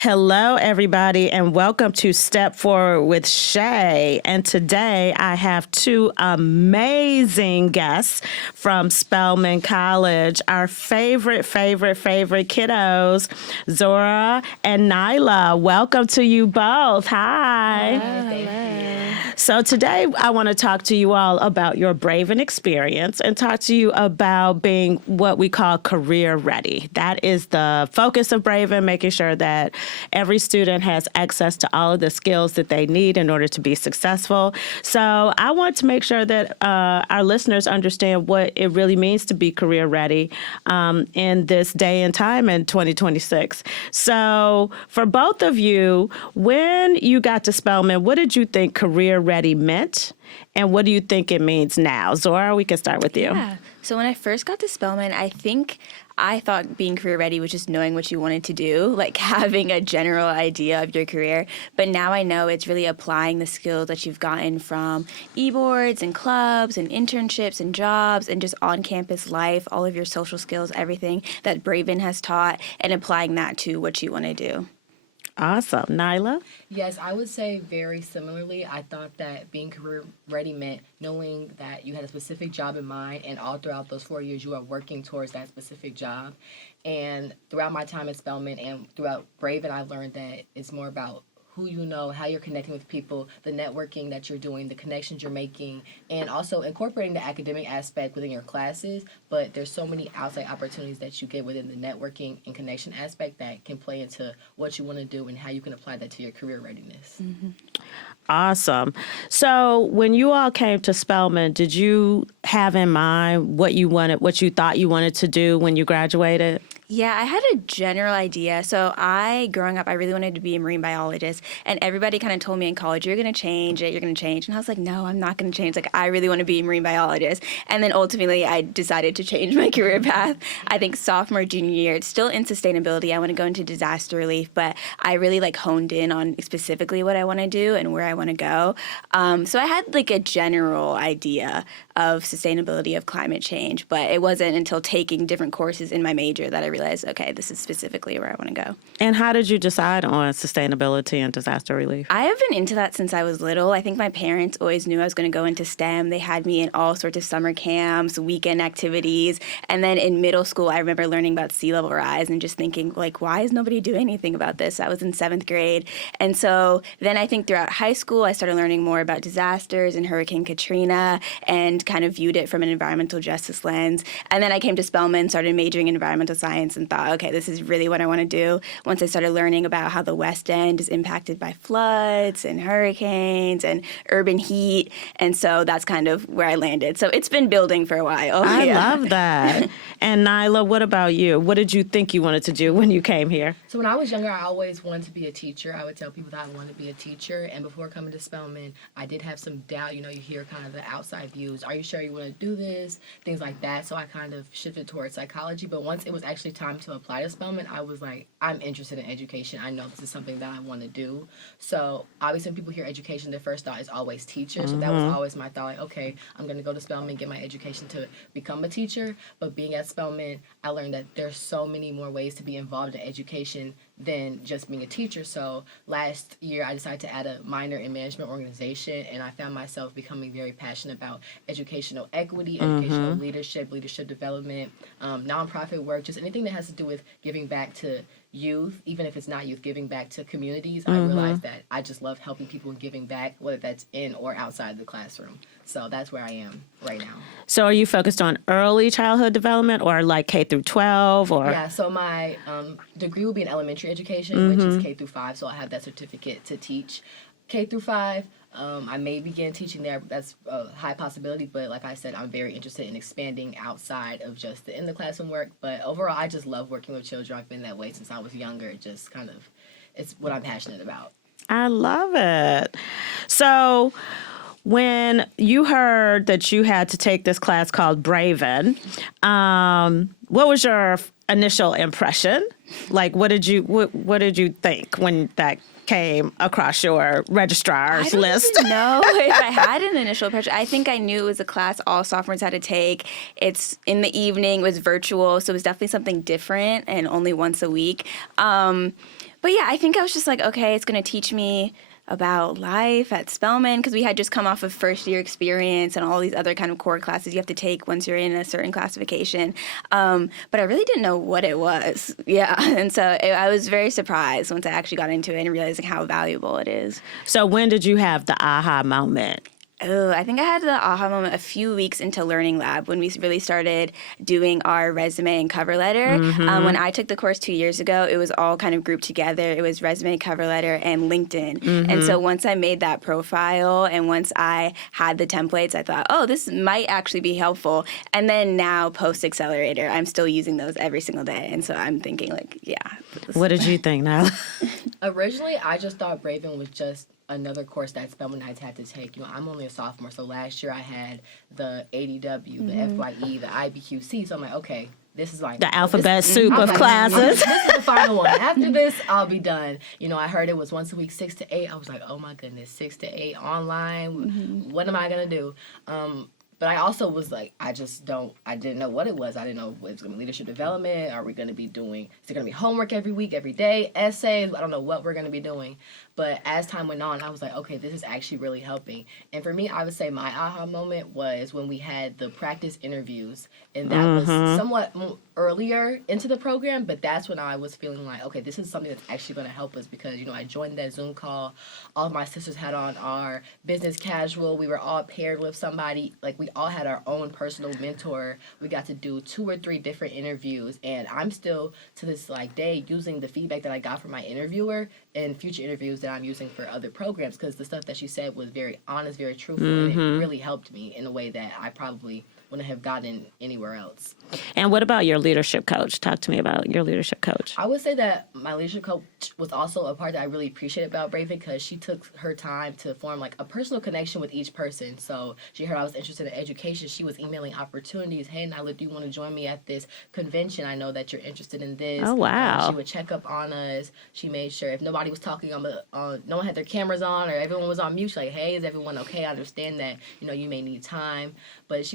Hello, everybody, and welcome to Step Forward with Ché. And today I have two amazing guests from Spelman College, our favorite kiddos, Zora and Nyla. Welcome to you both. Hi. Hello. So today I want to talk to you all about your Braven experience and talk to you about being what we call career ready. That is the focus of Braven, making sure that every student has access to all of the skills that they need in order to be successful. So I want to make sure that our listeners understand what it really means to be career ready in this day and time in 2026. So for both of you, when you got to Spelman, what did you think career ready meant? And what do you think it means now? Zora, we can start with you. Yeah. So when I first got to Spelman, I thought being career ready was just knowing what you wanted to do, like having a general idea of your career. But now I know it's really applying the skills that you've gotten from e-boards and clubs and internships and jobs and just on-campus life, all of your social skills, everything that Braven has taught, and applying that to what you want to do. Awesome. Nyla? Yes, I would say very similarly. I thought that being career ready meant knowing that you had a specific job in mind, and all throughout those 4 years you are working towards that specific job. And throughout my time at Spelman and throughout Braven, I learned that it's more about who you know, how you're connecting with people, the networking that you're doing, the connections you're making, and also incorporating the academic aspect within your classes. But there's so many outside opportunities that you get within the networking and connection aspect that can play into what you want to do and how you can apply that to your career readiness. Mm-hmm. Awesome. So when you all came to Spelman, did you have in mind what you thought you wanted to do when you graduated? Yeah, I had a general idea. So growing up, I really wanted to be a marine biologist. And everybody kind of told me in college, you're going to change it, you're going to change. And I was like, no, I'm not going to change. Like, I really want to be a marine biologist. And then ultimately, I decided to change my career path. I think sophomore, junior year, it's still in sustainability. I want to go into disaster relief, but I really honed in on specifically what I want to do and where I want to go. So I had a general idea of sustainability, of climate change, but it wasn't until taking different courses in my major that I realized, okay, this is specifically where I want to go. And how did you decide on sustainability and disaster relief? I have been into that since I was little. I think my parents always knew I was going to go into STEM. They had me in all sorts of summer camps, weekend activities. And then in middle school, I remember learning about sea level rise and just thinking, why is nobody doing anything about this? I was in 7th grade. And so then I think throughout high school, I started learning more about disasters and Hurricane Katrina and kind of viewed it from an environmental justice lens. And then I came to Spelman, started majoring in environmental science, and thought, okay, this is really what I want to do. Once I started learning about how the West End is impacted by floods and hurricanes and urban heat. And so that's kind of where I landed. So it's been building for a while. I love that. And Nyla, what about you? What did you think you wanted to do when you came here? So when I was younger, I always wanted to be a teacher. I would tell people that I wanted to be a teacher. And before coming to Spelman, I did have some doubt. You hear kind of the outside views. Are you sure you want to do this? Things like that. So I kind of shifted towards psychology. But once it was actually time to apply to Spelman, I was like, I'm interested in education. I know this is something that I want to do. So obviously when people hear education, their first thought is always teacher. So that was always my thought, okay, I'm going to go to Spelman, get my education to become a teacher. But being at Spelman, I learned that there's so many more ways to be involved in education than just being a teacher. So last year, I decided to add a minor in management organization, and I found myself becoming very passionate about educational equity, educational leadership development, nonprofit work, just anything that has to do with giving back to youth, even if it's not youth, giving back to communities. I realized that I just love helping people and giving back, whether that's in or outside the classroom. So that's where I am right now. So are you focused on early childhood development or K through 12? Or? Yeah, so my degree will be in elementary education, which is K through 5. So I have that certificate to teach K through 5. I may begin teaching there. That's a high possibility. But like I said, I'm very interested in expanding outside of just the in the classroom work. But overall, I just love working with children. I've been that way since I was younger. It just kind of, it's what I'm passionate about. I love it. So when you heard that you had to take this class called Braven, what was your initial impression? What did you think when that came across your registrar's list? I don't know if I had an initial impression. I think I knew it was a class all sophomores had to take. It's in the evening, it was virtual, so it was definitely something different and only once a week. But yeah, I think I was just like, okay, it's going to teach me about life at Spelman, because we had just come off of first year experience and all these other kind of core classes you have to take once you're in a certain classification. But I really didn't know what it was. Yeah. And so I was very surprised once I actually got into it and realizing how valuable it is. So when did you have the aha moment? Oh, I think I had the aha moment a few weeks into Learning Lab when we really started doing our resume and cover letter. When I took the course 2 years ago, it was all kind of grouped together. It was resume, cover letter, and LinkedIn. And so once I made that profile and once I had the templates, I thought, oh, this might actually be helpful. And then now post Accelerator, I'm still using those every single day. And so I'm thinking like, yeah. What did you think, Nyla? Originally, I just thought Braven was just another course that Spelmanites had to take. You know, I'm only a sophomore, so last year I had the ADW, the FYE, the IBQC. So I'm like, okay, this is like The alphabet soup of classes. This is the final one. After this, I'll be done. You know, I heard it was once a week, 6 to 8. I was like, oh my goodness, 6 to 8 online. What am I gonna do? But I also was like, I didn't know what it was. I didn't know if it was going to be leadership development. Are we going to be doing, is it going to be homework every week, every day, essays? I don't know what we're going to be doing. But as time went on, I was like, okay, this is actually really helping. And for me, I would say my aha moment was when we had the practice interviews. And that was somewhat earlier into the program, but that's when I was feeling like, okay, this is something that's actually going to help us because, you know, I joined that Zoom call. All of my sisters had on our business casual. We were all paired with somebody. Like, we all had our own personal mentor. We got to do 2 or 3 different interviews. And I'm still, to this like day, using the feedback that I got from my interviewer in future interviews that I'm using for other programs because the stuff that she said was very honest, very truthful, and it really helped me in a way that I probably wouldn't have gotten anywhere else. And what about your leadership coach? Talk to me about your leadership coach. I would say that my leadership coach was also a part that I really appreciated about Braven because she took her time to form like a personal connection with each person. So she heard I was interested in education. She was emailing opportunities. Hey, Nyla, do you want to join me at this convention? I know that you're interested in this. Oh, wow. She would check up on us. She made sure if nobody was talking no one had their cameras on or everyone was on mute, she's like, hey, is everyone okay? I understand that, you know, you may need time. But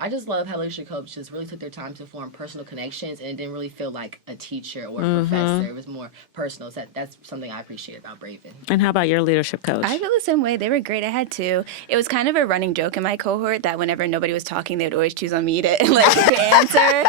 I just love how leadership coaches really took their time to form personal connections, and it didn't really feel like a teacher or a professor. It was more personal. So that's something I appreciate about Braven. And how about your leadership coach? I feel the same way. They were great. I had 2. It was kind of a running joke in my cohort that whenever nobody was talking, they would always choose on me to answer.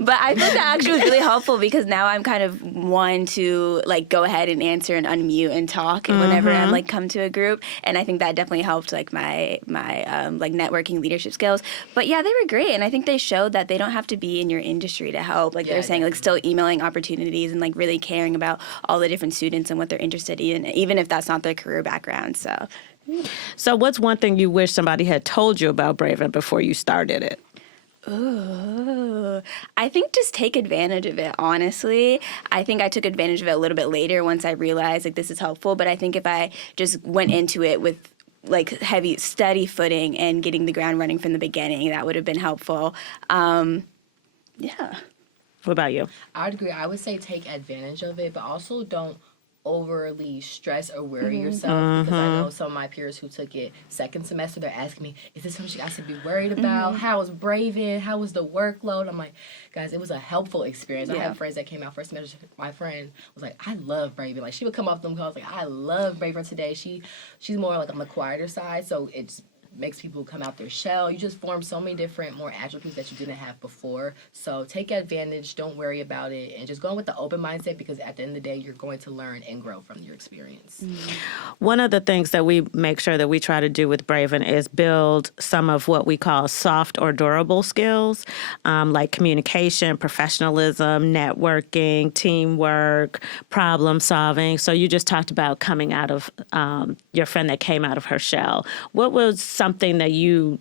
But I think that actually was really helpful because now I'm kind of one to like go ahead and answer and unmute and talk whenever I'm like come to a group. And I think that definitely helped like my like networking leadership skills. But yeah, they were great. And I think they showed that they don't have to be in your industry to help. Like they're saying, like still emailing opportunities and like really caring about all the different students and what they're interested in, even if that's not their career background. So what's one thing you wish somebody had told you about Braven before you started it? Ooh, I think just take advantage of it, honestly. I think I took advantage of it a little bit later once I realized like this is helpful. But I think if I just went into it with like heavy steady footing and getting the ground running from the beginning, that would have been helpful. Yeah. What about you? I'd agree. I would say take advantage of it, but also don't overly stress or worry yourself because I know some of my peers who took it second semester, they're asking me, is this something I should be worried about? How was Braven? How was the workload? I'm like, guys, it was a helpful experience. I have friends that came out first semester. My friend was like, I love Braven. Like, she would come off them calls like, I love Braven today. She's more like on the quieter side, so it's makes people come out their shell. You just form so many different more attributes that you didn't have before. So take advantage, don't worry about it, and just go in with the open mindset because at the end of the day, you're going to learn and grow from your experience. One of the things that we make sure that we try to do with Braven is build some of what we call soft or durable skills, like communication, professionalism, networking, teamwork, problem solving. So you just talked about coming out of your friend that came out of her shell. What was something that you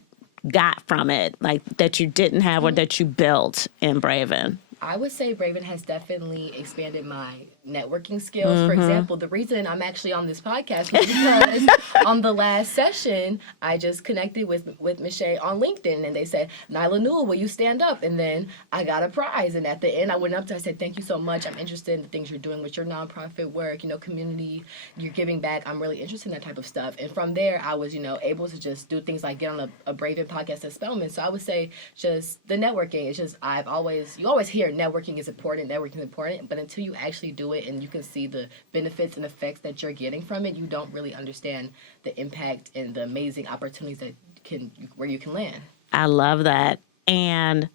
got from it, like that you didn't have or that you built in Braven? I would say Braven has definitely expanded my networking skills. For example, the reason I'm actually on this podcast was because on the last session, I just connected with Ms. Ché on LinkedIn, and they said, Nyla Newell, will you stand up? And then I got a prize. And at the end, I went up to her, I said, thank you so much. I'm interested in the things you're doing with your nonprofit work, community, you're giving back. I'm really interested in that type of stuff. And from there, I was, able to just do things like get on a Braven podcast at Spelman. So I would say just the networking. It's just, you always hear networking is important, but until you actually do do it and you can see the benefits and effects that you're getting from it, you don't really understand the impact and the amazing opportunities that where you can land. I love that. And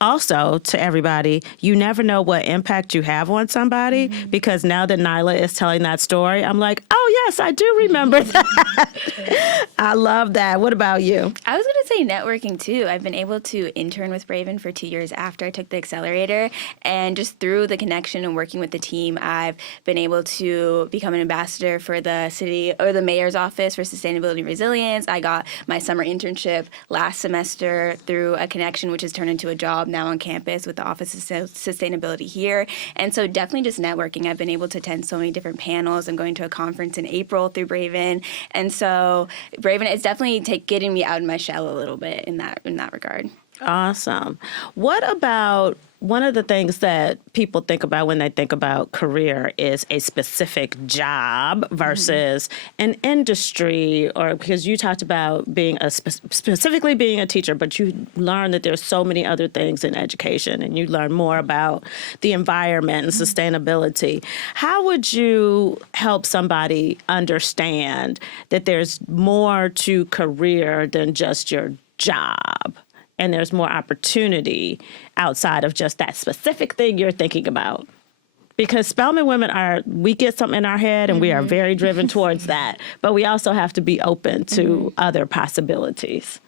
also, to everybody, you never know what impact you have on somebody, because now that Nyla is telling that story, I'm like, oh, yes, I do remember that. I love that. What about you? I was going to say networking, too. I've been able to intern with Braven for 2 years after I took the accelerator. And just through the connection and working with the team, I've been able to become an ambassador for the city or the mayor's office for sustainability and resilience. I got my summer internship last semester through a connection, which has turned into a job now on campus with the Office of Sustainability here. And so definitely just networking. I've been able to attend so many different panels. I'm going to a conference in April through Braven. And so Braven is definitely getting me out of my shell a little bit in that regard. Awesome. What about one of the things that people think about when they think about career is a specific job versus an industry, or because you talked about being specifically being a teacher, but you learn that there's so many other things in education and you learn more about the environment and sustainability. How would you help somebody understand that there's more to career than just your job? And there's more opportunity outside of just that specific thing you're thinking about. Because Spelman women we get something in our head and we are very driven towards that. But we also have to be open to other possibilities.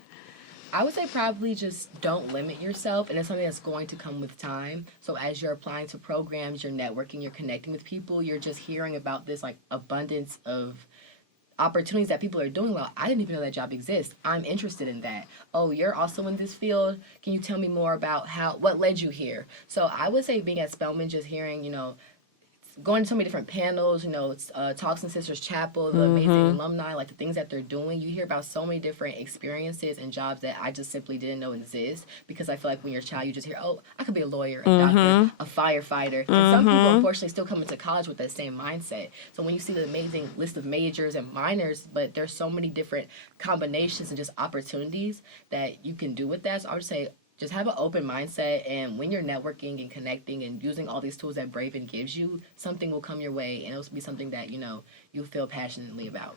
I would say probably just don't limit yourself, and it's something that's going to come with time. So as you're applying to programs, you're networking, you're connecting with people, you're just hearing about this like abundance of opportunities that people are doing. Well, I didn't even know that job exists. I'm interested in that. Oh, you're also in this field. Can you tell me more about what led you here? So I would say being at Spelman, just hearing, going to so many different panels, Talks in Sisters Chapel, the amazing alumni, like the things that they're doing. You hear about so many different experiences and jobs that I just simply didn't know exist, because I feel like when you're a child, you just hear, oh, I could be a lawyer, a doctor, a firefighter. And some people, unfortunately, still come into college with that same mindset. So when you see the amazing list of majors and minors, but there's so many different combinations and just opportunities that you can do with that. So I would say, just have an open mindset, and when you're networking and connecting and using all these tools that Braven gives you, something will come your way, and it'll be something that, you'll feel passionately about.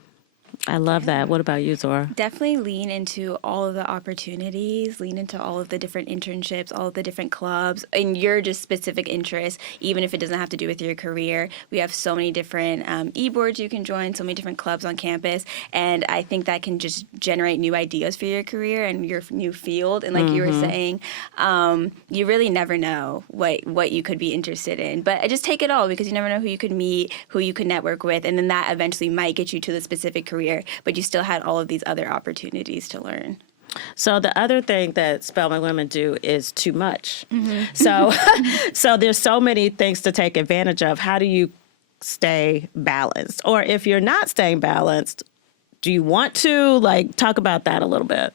I love that. What about you, Zora? Definitely lean into all of the opportunities, lean into all of the different internships, all of the different clubs, and your just specific interests, even if it doesn't have to do with your career. We have so many different e-boards you can join, so many different clubs on campus, and I think that can just generate new ideas for your career and your new field. And like you were saying, you really never know what you could be interested in. But just take it all, because you never know who you could meet, who you could network with, and then that eventually might get you to the specific career, but you still had all of these other opportunities to learn. So the other thing that Spelman women do is too much. So there's so many things to take advantage of. How do you stay balanced? Or if you're not staying balanced, do you want to talk about that a little bit?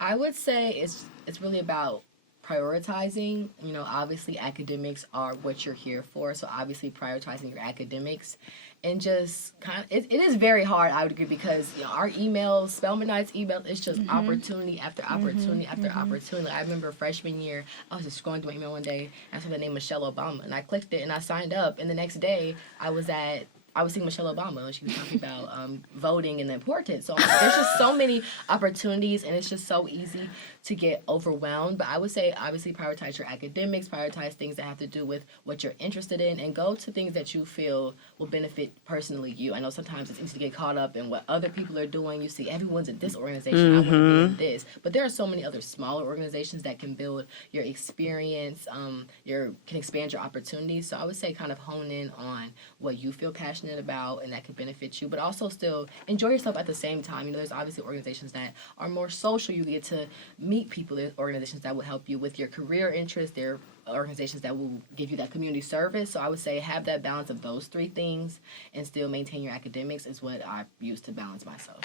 I would say it's really about prioritizing. Obviously academics are what you're here for, so obviously prioritizing your academics. And just it is very hard, I would agree, because our emails, Spelman Knight's emails, it's just opportunity after opportunity after opportunity. I remember freshman year, I was just scrolling through my email one day, and I saw the name Michelle Obama, and I clicked it and I signed up, and the next day I was seeing Michelle Obama, and she was talking about voting and the importance. So there's just so many opportunities, and it's just so easy to get overwhelmed. But I would say, obviously, prioritize your academics, prioritize things that have to do with what you're interested in, and go to things that you feel will benefit personally you. I know sometimes it's easy to get caught up in what other people are doing. You see everyone's in this organization, I want to be in this. But there are so many other smaller organizations that can build your experience, can expand your opportunities. So I would say kind of hone in on what you feel passionate about and that can benefit you, but also still enjoy yourself at the same time. There's obviously organizations that are more social. You get to meet people. There's organizations that will help you with your career interests. There are organizations that will give you that community service. So I would say have that balance of those three things and still maintain your academics is what I use to balance myself.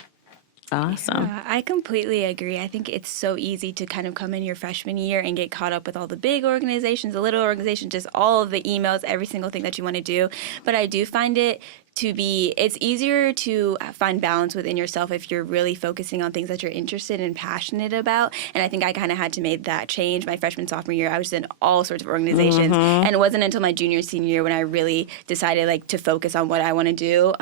Awesome. Yeah, I completely agree. I think it's so easy to kind of come in your freshman year and get caught up with all the big organizations, the little organizations, just all of the emails, every single thing that you want to do. But I do find it it's easier to find balance within yourself if you're really focusing on things that you're interested and passionate about. And I think I kind of had to make that change my freshman, sophomore year. I was in all sorts of organizations. And it wasn't until my junior, senior year when I really decided like to focus on what I want to do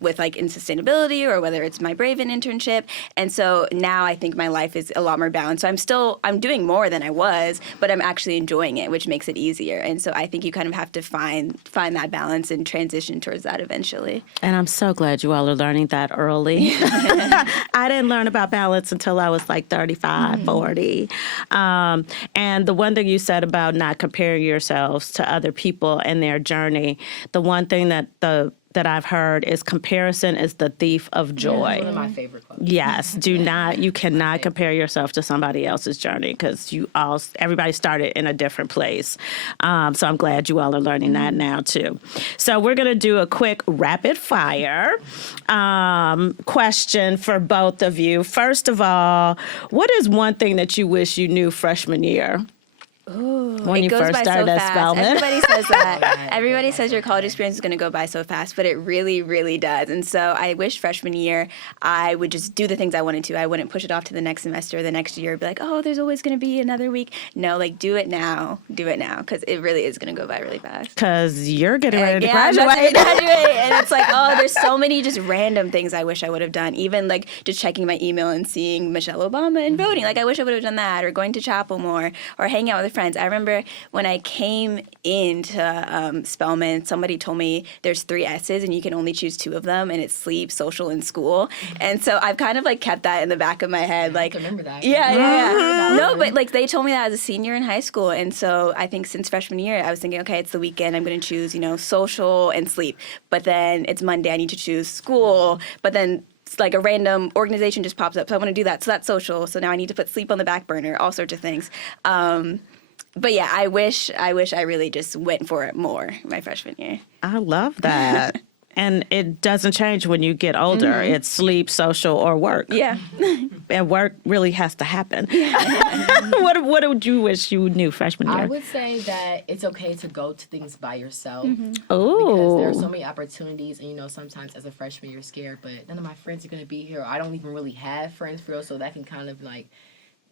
with like in sustainability or whether it's my Braven internship. And so now I think my life is a lot more balanced. So I'm doing more than I was, but I'm actually enjoying it, which makes it easier. And so I think you kind of have to find that balance and transition towards that eventually. And I'm so glad you all are learning that early. I didn't learn about balance until I was like 35, 40. And the one thing you said about not comparing yourselves to other people and their journey, the one thing that I've heard is comparison is the thief of joy. One of my favorite quotes. Yes, you cannot compare yourself to somebody else's journey because everybody started in a different place. So I'm glad you all are learning that now too. So we're going to do a quick rapid fire question for both of you. First of all, what is one thing that you wish you knew freshman year? Ooh, when you first started at Spelman. Everybody says that. Everybody says your college experience is going to go by so fast, but it really, really does. And so I wish freshman year I would just do the things I wanted to. I wouldn't push it off to the next semester or the next year. Be like, oh, there's always going to be another week. No, like do it now. Do it now because it really is going to go by really fast. Because you're getting ready to graduate. graduate. And it's like, oh, there's so many just random things I wish I would have done. Even like just checking my email and seeing Michelle Obama and voting. Like I wish I would have done that, or going to chapel more, or hanging out with friends. I remember when I came into Spelman, somebody told me there's 3 S's and you can only choose 2 of them, and it's sleep, social, and school. And so I've kind of like kept that in the back of my head. Like, I remember that. Yeah. No, but like they told me that as a senior in high school, and so I think since freshman year, I was thinking, okay, it's the weekend, I'm going to choose, social and sleep. But then it's Monday, I need to choose school. But then like a random organization just pops up, so I want to do that. So that's social. So now I need to put sleep on the back burner, all sorts of things. But yeah, I wish I really just went for it more my freshman year. I love that. And it doesn't change when you get older. Mm-hmm. It's sleep, social, or work. Yeah. And work really has to happen. What would you wish you knew freshman year? I would say that it's okay to go to things by yourself. Mm-hmm. Because there are so many opportunities, and sometimes as a freshman you're scared, but none of my friends are going to be here. I don't even really have friends for real, so that can kind of like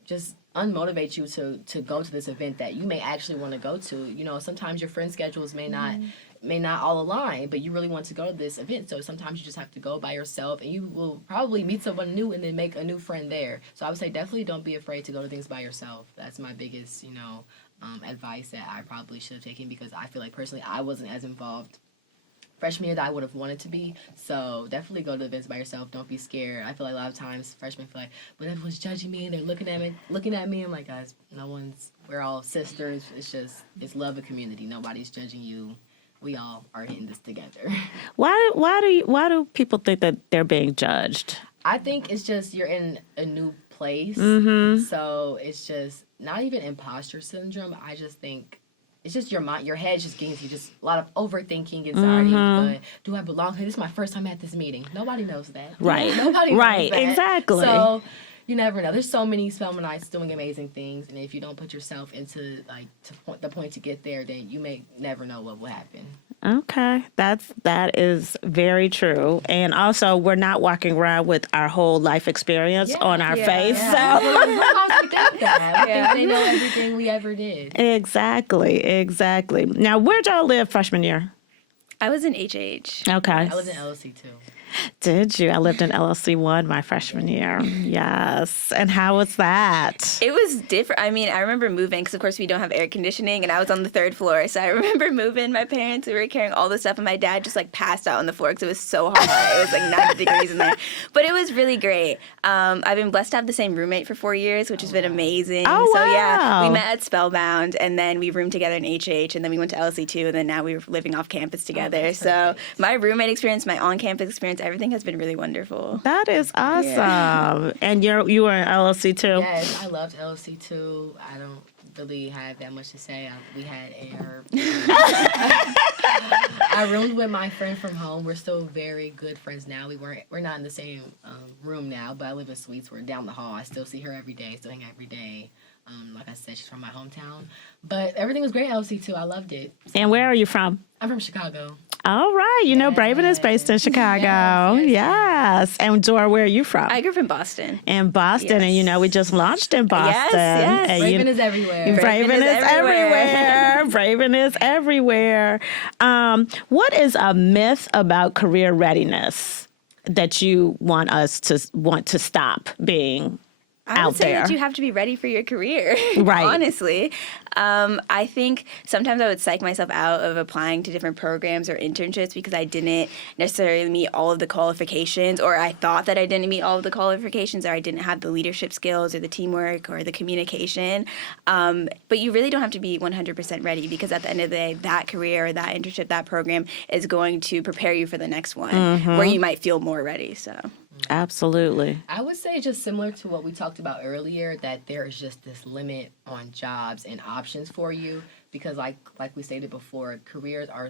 just unmotivate you to go to this event that you may actually want to go to. Sometimes your friend schedules may not all align, but you really want to go to this event. So sometimes you just have to go by yourself, and you will probably meet someone new and then make a new friend there. So I would say definitely don't be afraid to go to things by yourself. That's my biggest, advice that I probably should have taken, because I feel like personally I wasn't as involved freshman year that I would have wanted to be. So definitely go to events by yourself. Don't be scared. I feel like a lot of times freshmen feel like, but everyone's judging me and they're looking at me. I'm like, guys, we're all sisters. It's love and community. Nobody's judging you. We all are in this together. Why do people think that they're being judged? I think it's just you're in a new place. Mm-hmm. So it's just not even imposter syndrome. I just think it's just your mind, your head's just getting you just a lot of overthinking, anxiety. Mm-hmm. But do I belong here? This is my first time at this meeting. Nobody knows that. Right. Nobody knows right. that. Exactly. So you never know. There's so many Spelmanites doing amazing things, and if you don't put yourself into the point to get there, then you may never know what will happen. Okay, that is very true. And also, we're not walking around with our whole life experience on our face. Yeah. So Sometimes we think that. We think they know everything we ever did. Exactly. Now, where'd y'all live freshman year? I was in HH. Okay. I was in LSC too. Did you? I lived in LSC 1 my freshman year. Yes. And how was that? It was different. I mean, I remember moving because, of course, we don't have air conditioning, and I was on the 3rd floor. So I remember moving. My parents, we were carrying all this stuff, and my dad just, passed out on the floor because it was so hot. It was, 90 degrees in there. But it was really great. I've been blessed to have the same roommate for 4 years, which has been amazing. Oh, so, wow. yeah, we met at Spellbound, and then we roomed together in HH, and then we went to LSC 2, and then now we were living off campus together. So my roommate experience, my on-campus experience, everything has been really wonderful. That is awesome. Yeah. And you were in LSC too? Yes, I loved LSC too. I don't really have that much to say. We had air. I roomed with my friend from home. We're still very good friends now. We're not in the same room now, but I live in Suites. We're down the hall. I still see her every day, still hang out every day. Like I said, she's from my hometown. But everything was great at LC too. I loved it. And where are you from? I'm from Chicago. All right. You know, Braven is based in Chicago. Yes. And Zora, where are you from? I grew up in Boston. In Boston. And, you know, we just launched in Boston. Yes. And Braven is everywhere. Braven is everywhere. Braven is everywhere. What is a myth about career readiness that you want to stop being I would out say there? that you have to be ready for your career, Right. honestly. I think sometimes I would psych myself out of applying to different programs or internships because I didn't necessarily meet all of the qualifications, or I thought that I didn't meet all of the qualifications, or I didn't have the leadership skills or the teamwork or the communication. But you really don't have to be 100% ready, because at the end of the day, that career or that internship, that program is going to prepare you for the next one where you might feel more ready. So. Absolutely. I would say just similar to what we talked about earlier, that there is just this limit on jobs and options for you, because like we stated before, careers are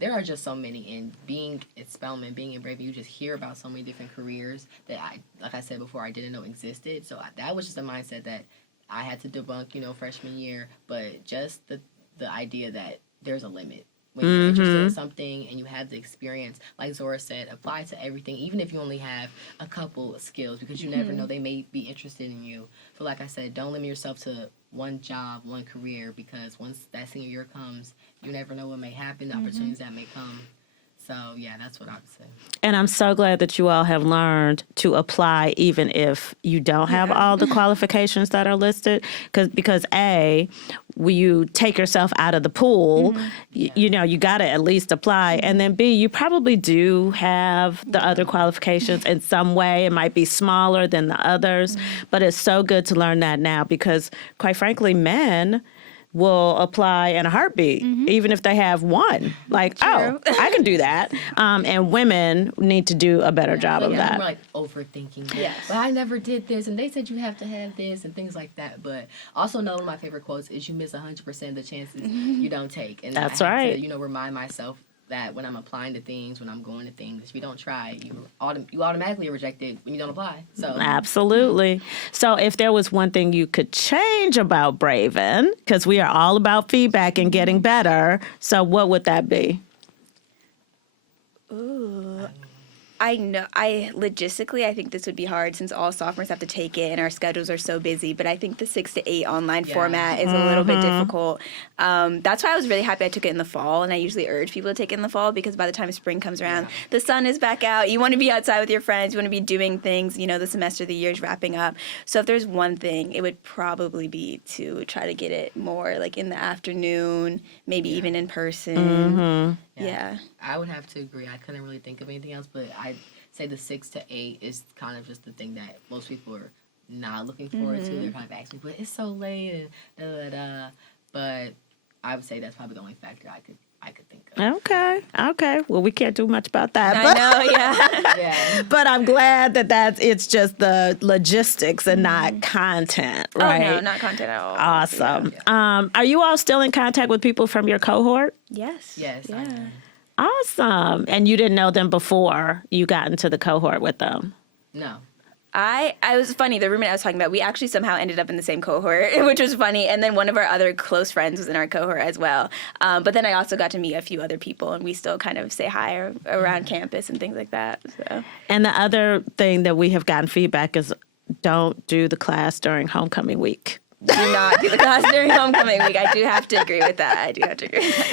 there are just so many, and being at Spelman, being in Braven, you just hear about so many different careers that like I said before, I didn't know existed. So that was just a mindset that I had to debunk, freshman year, but just the idea that there's a limit. When you're interested in something and you have the experience, like Zora said, apply to everything, even if you only have a couple of skills, because you never know, they may be interested in you. But like I said, don't limit yourself to one job, one career, because once that senior year comes, you never know what may happen, the opportunities that may come. So, yeah, that's what I would say. And I'm so glad that you all have learned to apply even if you don't have all the qualifications that are listed. Because A, when you take yourself out of the pool, you know, you got to at least apply. And then B, you probably do have the other qualifications in some way. It might be smaller than the others. But it's so good to learn that now, because, quite frankly, men will apply in a heartbeat, even if they have one. Like, oh, I can do that. And women need to do a better job of that. We're like overthinking. Yes. But I never did this, and they said you have to have this, and things like that. But also, one of my favorite quotes is, "You miss 100% of the chances you don't take." And that's I have right. to, remind myself that when I'm applying to things, when I'm going to things, if you don't try, you automatically are rejected when you don't apply. So Absolutely. So if there was one thing you could change about Braven, because we are all about feedback and getting better, so what would that be? Ooh. I know. Logistically, I think this would be hard since all sophomores have to take it and our schedules are so busy. But I think the 6 to 8 online format is a little bit difficult. That's why I was really happy I took it in the fall. And I usually urge people to take it in the fall, because by the time spring comes around, the sun is back out. You want to be outside with your friends. You want to be doing things. The semester, the year is wrapping up. So if there's one thing, it would probably be to try to get it more like in the afternoon, maybe even in person. Yeah. I would have to agree. I couldn't really think of anything else, but I'd say the 6 to 8 is kind of just the thing that most people are not looking forward to. They're kind of asking, but it's so late and da-da-da. But I would say that's probably the only factor I could think of. Okay. Well, we can't do much about that. I know, Yeah. But I'm glad it's just the logistics and not content, right? Oh, no, not content at all. Awesome. Are you all still in contact with people from your cohort? Yes. Yes. Yeah. I am. Awesome. And you didn't know them before you got into the cohort with them? No. I was funny. The roommate I was talking about, we actually somehow ended up in the same cohort, which was funny. And then one of our other close friends was in our cohort as well. But then I also got to meet a few other people, and we still kind of say hi around campus and things like that. So. And the other thing that we have gotten feedback is, don't do the class during homecoming week. Do not do the class during homecoming week. I do have to agree with that.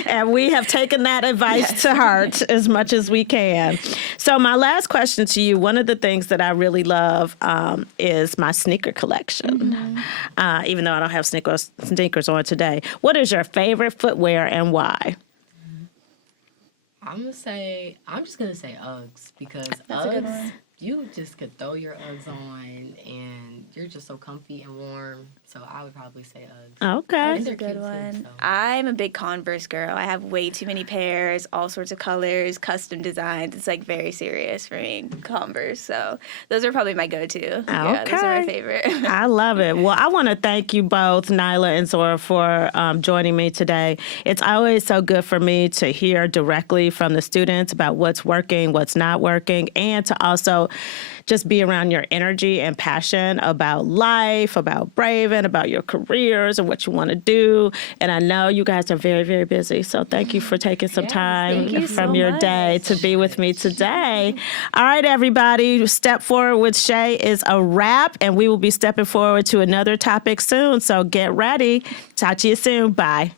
And we have taken that advice to heart as much as we can. So my last question to you, one of the things that I really love is my sneaker collection. Even though I don't have sneakers on today. What is your favorite footwear and why? I'm just gonna say Uggs, because That's a good Uggs, one. you just could throw your Uggs on and you're just so comfy and warm. So I would probably say Uggs. Okay. That's a good one. I'm a big Converse girl. I have way too many pairs, all sorts of colors, custom designs. It's like very serious for me, Converse. So those are probably my go-to. Yeah, those are my favorite. I love it. Well, I want to thank you both, Nyla and Zora, for joining me today. It's always so good for me to hear directly from the students about what's working, what's not working, and to also about just be around your energy and passion about life, about Braven, about your careers and what you want to do. And I know you guys are very, very busy. So thank you for taking some time thank you from so your much. day to be with me today. All right, everybody, Step Forward with Ché is a wrap, and we will be stepping forward to another topic soon. So get ready. Talk to you soon. Bye.